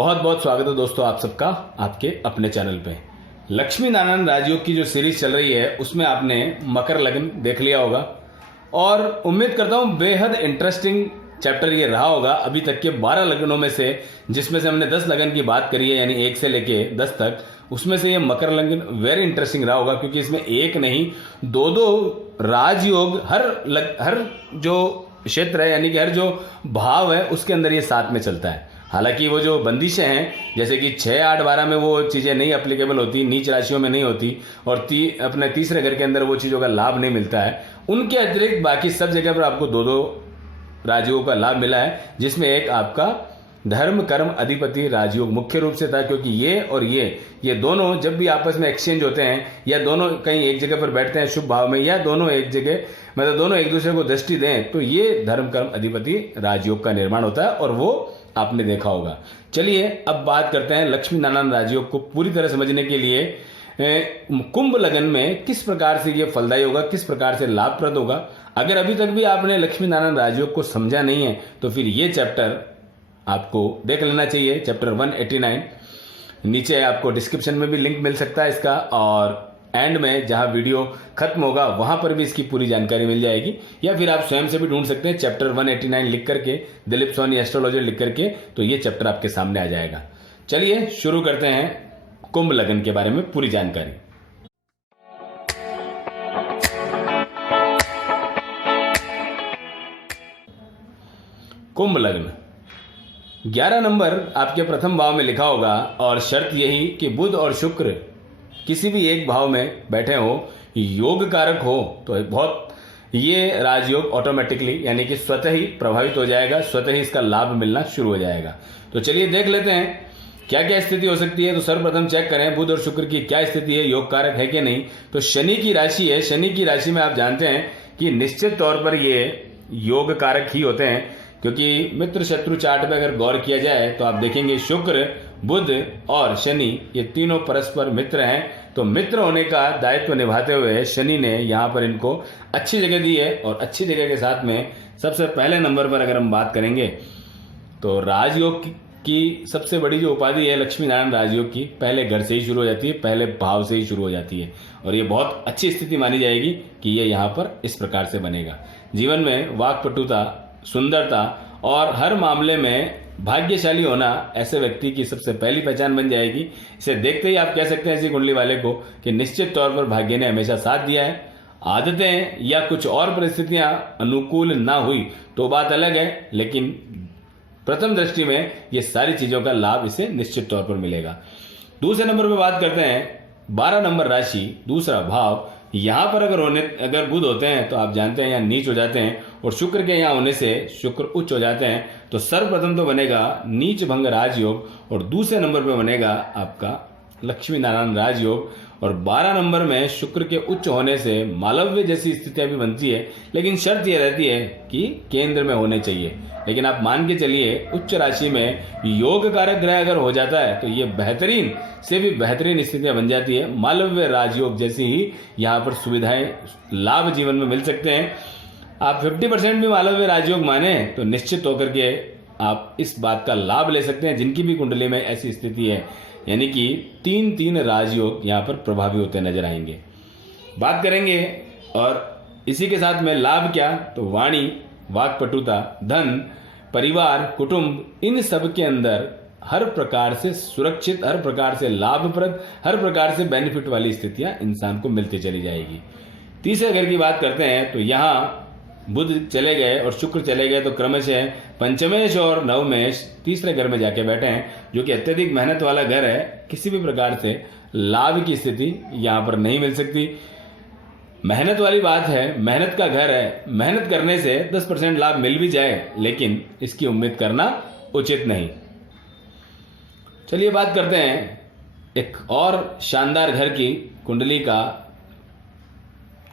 बहुत बहुत स्वागत है दोस्तों आप सबका आपके अपने चैनल पे। लक्ष्मी नारायण राजयोग की जो सीरीज चल रही है उसमें आपने मकर लग्न देख लिया होगा और उम्मीद करता हूं बेहद इंटरेस्टिंग चैप्टर ये रहा होगा अभी तक के 12 लग्नों में से, जिसमें से हमने 10 लग्न की बात करी है यानी 1 से लेके 10 तक। उसमें से ये मकर लग्न वेरी इंटरेस्टिंग रहा होगा क्योंकि इसमें एक नहीं दो राजयोग हर जो क्षेत्र है यानी कि हर जो भाव है उसके अंदर ये साथ में चलता है। हालांकि वो जो बंदिशें हैं जैसे कि 6, 8, 12 में वो चीज़ें नहीं अप्लीकेबल होती, नीच राशियों में नहीं होती और अपने तीसरे घर के अंदर वो चीज़ों का लाभ नहीं मिलता है। उनके अतिरिक्त बाकी सब जगह पर आपको दो राजयोगों का लाभ मिला है, जिसमें एक आपका धर्म कर्म अधिपति राजयोग मुख्य रूप से था क्योंकि ये और ये दोनों जब भी आपस में एक्सचेंज होते हैं या दोनों कहीं एक जगह पर बैठते हैं शुभ भाव में या दोनों एक जगह मतलब दोनों एक दूसरे को दृष्टि दें तो ये धर्म कर्म अधिपति राजयोग का निर्माण होता है और वो आपने देखा होगा। चलिए अब बात करते हैं लक्ष्मी नारायण राजयोग को पूरी तरह समझने के लिए कुंभ लगन में किस प्रकार से ये फलदायी होगा, किस प्रकार से लाभप्रद होगा। अगर अभी तक भी आपने लक्ष्मी नारायण राजयोग को समझा नहीं है तो फिर ये चैप्टर आपको देख लेना चाहिए, चैप्टर 189। नीचे आपको डिस्क्रिप्शन में भी लिंक मिल सकता है इसका और एंड में जहां वीडियो खत्म होगा वहां पर भी इसकी पूरी जानकारी मिल जाएगी, या फिर आप स्वयं से भी ढूंढ सकते हैं चैप्टर 189 लिख करके, दिलीप सोनी एस्ट्रोलॉजी लिख करके, तो ये चैप्टर आपके सामने आ जाएगा। चलिए शुरू करते हैं कुंभ लगन के बारे में पूरी जानकारी। कुंभ लग्न 11 नंबर आपके प्रथम भाव में लिखा होगा और शर्त यही कि बुध और शुक्र किसी भी एक भाव में बैठे हो, योग कारक हो, तो बहुत ये राजयोग ऑटोमेटिकली यानी कि स्वतः ही प्रभावित हो जाएगा, स्वतः ही इसका लाभ मिलना शुरू हो जाएगा। तो चलिए देख लेते हैं क्या क्या स्थिति हो सकती है। तो सर्वप्रथम चेक करें बुध और शुक्र की क्या स्थिति है, योग कारक है कि नहीं। तो शनि की राशि है, शनि की राशि में आप जानते हैं कि निश्चित तौर पर ये योग कारक ही होते हैं क्योंकि मित्र शत्रु चार्ट पे अगर गौर किया जाए तो आप देखेंगे शुक्र, बुध और शनि ये तीनों परस्पर मित्र हैं। तो मित्र होने का दायित्व निभाते हुए शनि ने यहाँ पर इनको अच्छी जगह दी है और अच्छी जगह के साथ में सबसे पहले नंबर पर अगर हम बात करेंगे तो राजयोग की सबसे बड़ी जो उपाधि है लक्ष्मी नारायण राजयोग की पहले घर से ही शुरू हो जाती है, पहले भाव से ही शुरू हो जाती है और ये बहुत अच्छी स्थिति मानी जाएगी कि ये यहाँ पर इस प्रकार से बनेगा। जीवन में वाक्पटुता, सुंदरता और हर मामले में भाग्यशाली होना ऐसे व्यक्ति की सबसे पहली पहचान बन जाएगी। इसे देखते ही आप कह सकते हैं ऐसी कुंडली वाले को कि निश्चित तौर पर भाग्य ने हमेशा साथ दिया है। आदतें या कुछ और परिस्थितियां अनुकूल ना हुई तो बात अलग है, लेकिन प्रथम दृष्टि में ये सारी चीजों का लाभ इसे निश्चित तौर पर मिलेगा। दूसरे नंबर पर बात करते हैं 12 नंबर राशि, दूसरा भाव। यहां पर अगर बुध होते हैं तो आप जानते हैं यहाँ नीच हो जाते हैं और शुक्र के यहाँ होने से शुक्र उच्च हो जाते हैं। तो सर्वप्रथम तो बनेगा नीच भंग राजयोग और दूसरे नंबर पर बनेगा आपका लक्ष्मी नारायण राजयोग और 12 नंबर में शुक्र के उच्च होने से मालव्य जैसी स्थितियां भी बनती है, लेकिन शर्त यह रहती है कि केंद्र में होने चाहिए। लेकिन आप मान के चलिए उच्च राशि में योग कारक ग्रह अगर हो जाता है तो ये बेहतरीन से भी बेहतरीन स्थितियां बन जाती है। मालव्य राजयोग जैसी ही यहाँ पर सुविधाएं, लाभ जीवन में मिल सकते हैं। आप 50% भी मालव्य राजयोग माने तो निश्चित होकर के आप इस बात का लाभ ले सकते हैं जिनकी भी कुंडली में ऐसी स्थिति है, यानी कि 3 राजयोग यहाँ पर प्रभावी होते नजर आएंगे। बात करेंगे और इसी के साथ में लाभ क्या, तो वाणी, वाक्पटुता, धन, परिवार, कुटुंब, इन सब के अंदर हर प्रकार से सुरक्षित, हर प्रकार से लाभप्रद, हर प्रकार से बेनिफिट वाली स्थितियां इंसान को मिलती चली जाएगी। तीसरे घर की बात करते हैं तो यहाँ बुध चले गए और शुक्र चले गए तो क्रमशः पंचमेश और नवमेश तीसरे घर में जाके बैठे हैं, जो कि अत्यधिक मेहनत वाला घर है। किसी भी प्रकार से लाभ की स्थिति यहाँ पर नहीं मिल सकती। मेहनत वाली बात है, मेहनत का घर है, मेहनत करने से 10% लाभ मिल भी जाए लेकिन इसकी उम्मीद करना उचित नहीं। चलिए बात करते हैं एक और शानदार घर की कुंडली का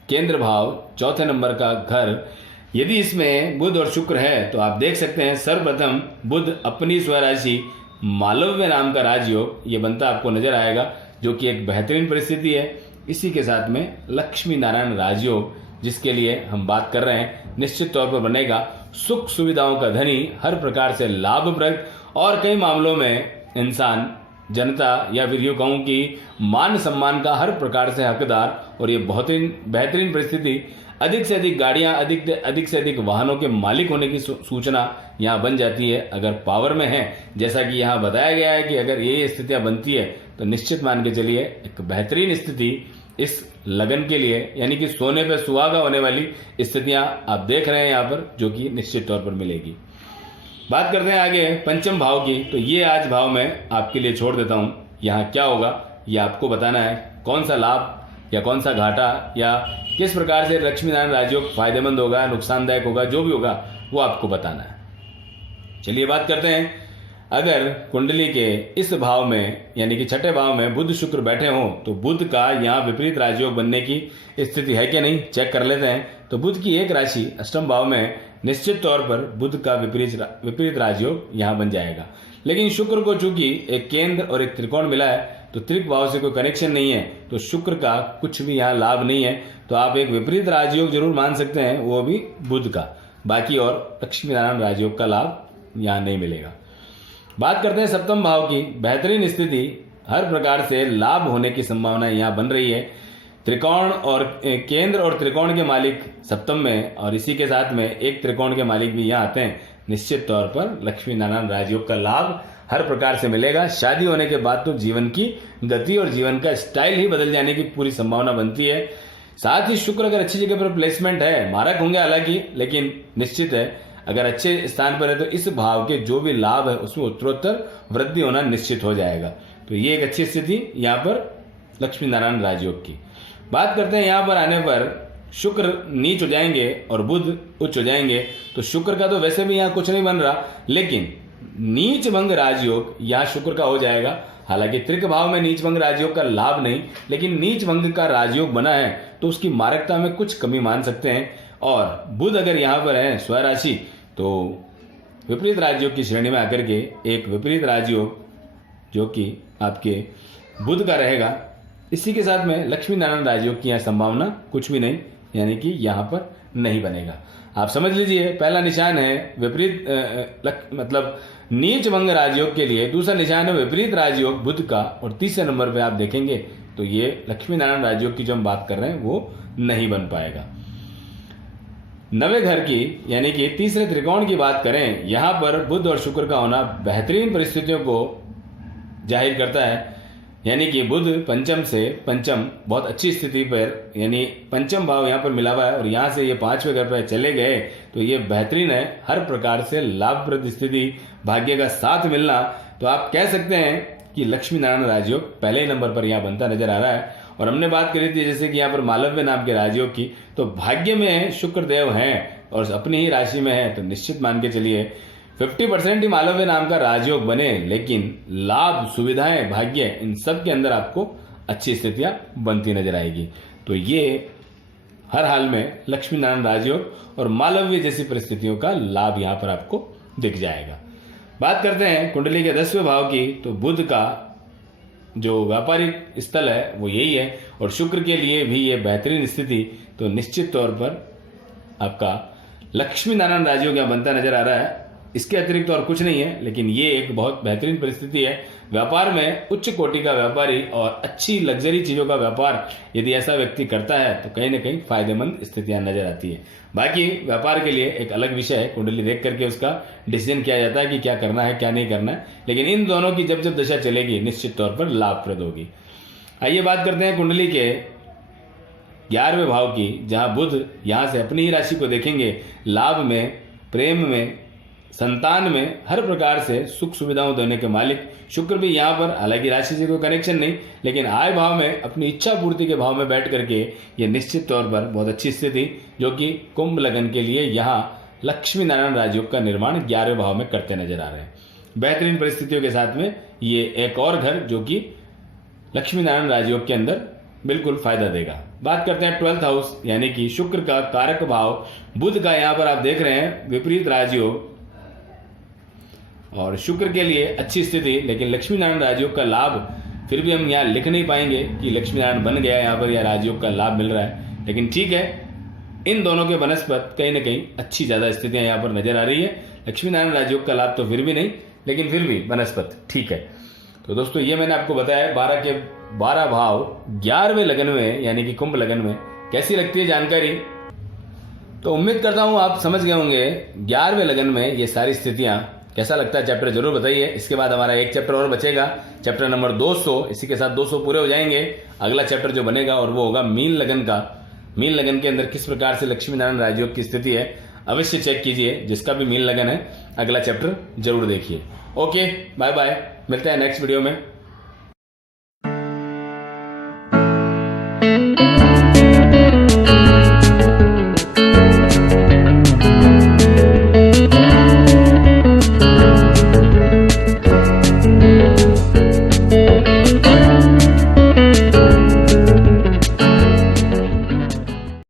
केंद्र भाव, चौथे नंबर का घर। यदि इसमें बुध और शुक्र है तो आप देख सकते हैं सर्वप्रथम बुध अपनी स्वराशि मालव्य नाम का राजयोग ये बनता आपको नजर आएगा, जो कि एक बेहतरीन परिस्थिति है। इसी के साथ में लक्ष्मी नारायण राजयोग जिसके लिए हम बात कर रहे हैं निश्चित तौर पर बनेगा। सुख सुविधाओं का धनी, हर प्रकार से लाभप्रद और कई मामलों में इंसान, जनता या फिर यूँ कहूँ कि मान सम्मान का हर प्रकार से हकदार, और ये बहुत ही बेहतरीन परिस्थिति अधिक से अधिक गाड़ियाँ, अधिक से अधिक वाहनों के मालिक होने की सूचना यहाँ बन जाती है अगर पावर में है। जैसा कि यहाँ बताया गया है कि अगर ये स्थितियाँ बनती है तो निश्चित मान के चलिए एक बेहतरीन स्थिति इस लगन के लिए, यानी कि सोने पे सुहागा होने वाली स्थितियाँ आप देख रहे हैं यहाँ पर, जो कि निश्चित तौर पर मिलेगी। बात करते हैं आगे पंचम भाव की, तो ये आज भाव मैं आपके लिए छोड़ देता हूँ। यहाँ क्या होगा ये आपको बताना है, कौन सा लाभ या कौन सा घाटा या किस प्रकार से लक्ष्मी नारायण राजयोग फायदेमंद होगा, नुकसानदायक होगा, जो भी होगा वो आपको बताना है। चलिए बात करते हैं, अगर कुंडली के इस भाव में यानी कि छठे भाव में बुध शुक्र बैठे हों तो बुध का यहाँ विपरीत राजयोग बनने की स्थिति है कि नहीं, चेक कर लेते हैं। तो बुध की एक राशि अष्टम भाव में निश्चित तौर पर बुध का विपरीत राजयोग यहाँ बन जाएगा। लेकिन शुक्र को चूंकि एक केंद्र और एक त्रिकोण मिला है तो त्रिक भाव से कोई कनेक्शन नहीं है, तो शुक्र का कुछ भी यहाँ लाभ नहीं है। तो आप एक विपरीत राजयोग जरूर मान सकते हैं, वो भी बुध का, बाकी और लक्ष्मी नारायण राजयोग का लाभ यहाँ नहीं मिलेगा। बात करते हैं सप्तम भाव की, बेहतरीन स्थिति, हर प्रकार से लाभ होने की संभावना यहाँ बन रही है। त्रिकोण और केंद्र और त्रिकोण के मालिक सप्तम में, और इसी के साथ में एक त्रिकोण के मालिक भी यहाँ आते हैं। निश्चित तौर पर लक्ष्मी नारायण राजयोग का लाभ हर प्रकार से मिलेगा। शादी होने के बाद तो जीवन की गति और जीवन का स्टाइल ही बदल जाने की पूरी संभावना बनती है। साथ ही शुक्र अगर अच्छी जगह पर प्लेसमेंट है, मारक होंगे हालांकि, लेकिन निश्चित है अगर अच्छे स्थान पर है तो इस भाव के जो भी लाभ है उसमें उत्तरोत्तर वृद्धि होना निश्चित हो जाएगा। तो ये एक अच्छी स्थिति यहाँ पर लक्ष्मी नारायण राजयोग की। बात करते हैं यहाँ पर आने पर शुक्र नीच हो जाएंगे और बुध उच्च हो जाएंगे, तो शुक्र का तो वैसे भी यहाँ कुछ नहीं बन रहा, लेकिन नीच भंग राजयोग यहाँ शुक्र का हो जाएगा। हालांकि त्रिक भाव में नीच भंग राजयोग का लाभ नहीं, लेकिन नीच भंग का राजयोग बना है तो उसकी मारकता में कुछ कमी मान सकते हैं। और बुध अगर यहाँ पर है स्वराशि तो विपरीत राजयोग की श्रेणी में आकर के एक विपरीत राजयोग जो कि आपके बुध का रहेगा, इसी के साथ में लक्ष्मी नारायण राजयोग की यहाँ संभावना कुछ भी नहीं, यानी कि यहाँ पर नहीं बनेगा। आप समझ लीजिए, पहला निशान है विपरीत मतलब नीच भंग राजयोग के लिए, दूसरा निशान है विपरीत राजयोग बुध का, और तीसरे नंबर पे आप देखेंगे तो ये लक्ष्मी नारायण राजयोग की जो हम बात कर रहे हैं वो नहीं बन पाएगा। नवे घर की यानी कि तीसरे त्रिकोण की बात करें, यहाँ पर बुध और शुक्र का होना बेहतरीन परिस्थितियों को जाहिर करता है। यानी कि बुध पंचम से पंचम बहुत अच्छी स्थिति पर, यानी पंचम भाव यहाँ पर मिला हुआ है और यहाँ से ये पांचवें घर पर चले गए तो ये बेहतरीन है। हर प्रकार से लाभप्रद स्थिति, भाग्य का साथ मिलना, तो आप कह सकते हैं कि लक्ष्मी नारायण राजयोग पहले ही नंबर पर यहाँ बनता नजर आ रहा है। और हमने बात करी थी जैसे कि यहाँ पर मालव्य नाम के राजयोग की, तो भाग्य में शुक्रदेव हैं और अपनी ही राशि में है, तो निश्चित मान के चलिए 50% ही मालव्य नाम का राजयोग बने, लेकिन लाभ, सुविधाएं, भाग्य, इन सब के अंदर आपको अच्छी स्थितियां बनती नजर आएगी। तो ये हर हाल में लक्ष्मी नारायण राजयोग और मालव्य जैसी परिस्थितियों का लाभ यहाँ पर आपको दिख जाएगा। बात करते हैं कुंडली के 10वें भाव की, तो बुध का जो व्यापारिक स्थल है वो यही है और शुक्र के लिए भी ये बेहतरीन स्थिति, तो निश्चित तौर पर आपका लक्ष्मी नारायण राजयोग यहाँ बनता नजर आ रहा है। इसके अतिरिक्त और कुछ नहीं है, लेकिन ये एक बहुत बेहतरीन परिस्थिति है। व्यापार में उच्च कोटि का व्यापारी और अच्छी लग्जरी चीजों का व्यापार यदि ऐसा व्यक्ति करता है तो कहीं ना कहीं फायदेमंद स्थितियां नजर आती है। बाकी व्यापार के लिए एक अलग विषय है, कुंडली देख करके उसका डिसीजन किया जाता है कि क्या करना है क्या नहीं करना है, लेकिन इन दोनों की जब जब दशा चलेगी निश्चित तौर पर लाभप्रद होगी। आइए बात करते हैं कुंडली के 11वें भाव की, जहां बुध यहां से अपनी ही राशि को देखेंगे। लाभ में, प्रेम में, संतान में हर प्रकार से सुख सुविधाओं देने के मालिक शुक्र भी यहाँ पर, हालांकि राशि से कोई कनेक्शन नहीं, लेकिन आय भाव में अपनी इच्छा पूर्ति के भाव में बैठ करके ये निश्चित तौर पर बहुत अच्छी स्थिति, जो कि कुंभ लगन के लिए यहाँ लक्ष्मी नारायण राजयोग का निर्माण 11वें भाव में करते नजर आ रहे हैं। बेहतरीन परिस्थितियों के साथ में ये एक और घर जो कि लक्ष्मी नारायण राजयोग के अंदर बिल्कुल फायदा देगा। बात करते हैं 12th हाउस यानी कि शुक्र का कारक भाव बुध का, यहाँ पर आप देख रहे हैं विपरीत राजयोग और शुक्र के लिए अच्छी स्थिति, लेकिन लक्ष्मी नारायण राजयोग का लाभ फिर भी हम यहाँ लिख नहीं पाएंगे कि लक्ष्मी नारायण बन गया यहाँ पर या राजयोग का लाभ मिल रहा है, लेकिन ठीक है, इन दोनों के बनस्पत कहीं ना कहीं अच्छी ज्यादा स्थितियां यहाँ पर नजर आ रही है। लक्ष्मी नारायण राजयोग का लाभ तो फिर भी नहीं, लेकिन फिर भी वनस्पत ठीक है। तो दोस्तों ये मैंने आपको बताया 12 के 12 भाव 11वें लगन में यानी कि कुंभ लगन में। कैसी लगती है जानकारी? तो उम्मीद करता हूं आप समझ गए होंगे 11वें लगन में ये सारी स्थितियां। कैसा लगता है चैप्टर जरूर बताइए। इसके बाद हमारा एक चैप्टर और बचेगा, चैप्टर नंबर 200। इसी के साथ 200 पूरे हो जाएंगे। अगला चैप्टर जो बनेगा और वो होगा मीन लगन का। मीन लगन के अंदर किस प्रकार से लक्ष्मी नारायण राजयोग की स्थिति है अवश्य चेक कीजिए। जिसका भी मीन लगन है अगला चैप्टर जरूर देखिए। ओके, बाय बाय, मिलते हैं नेक्स्ट वीडियो में।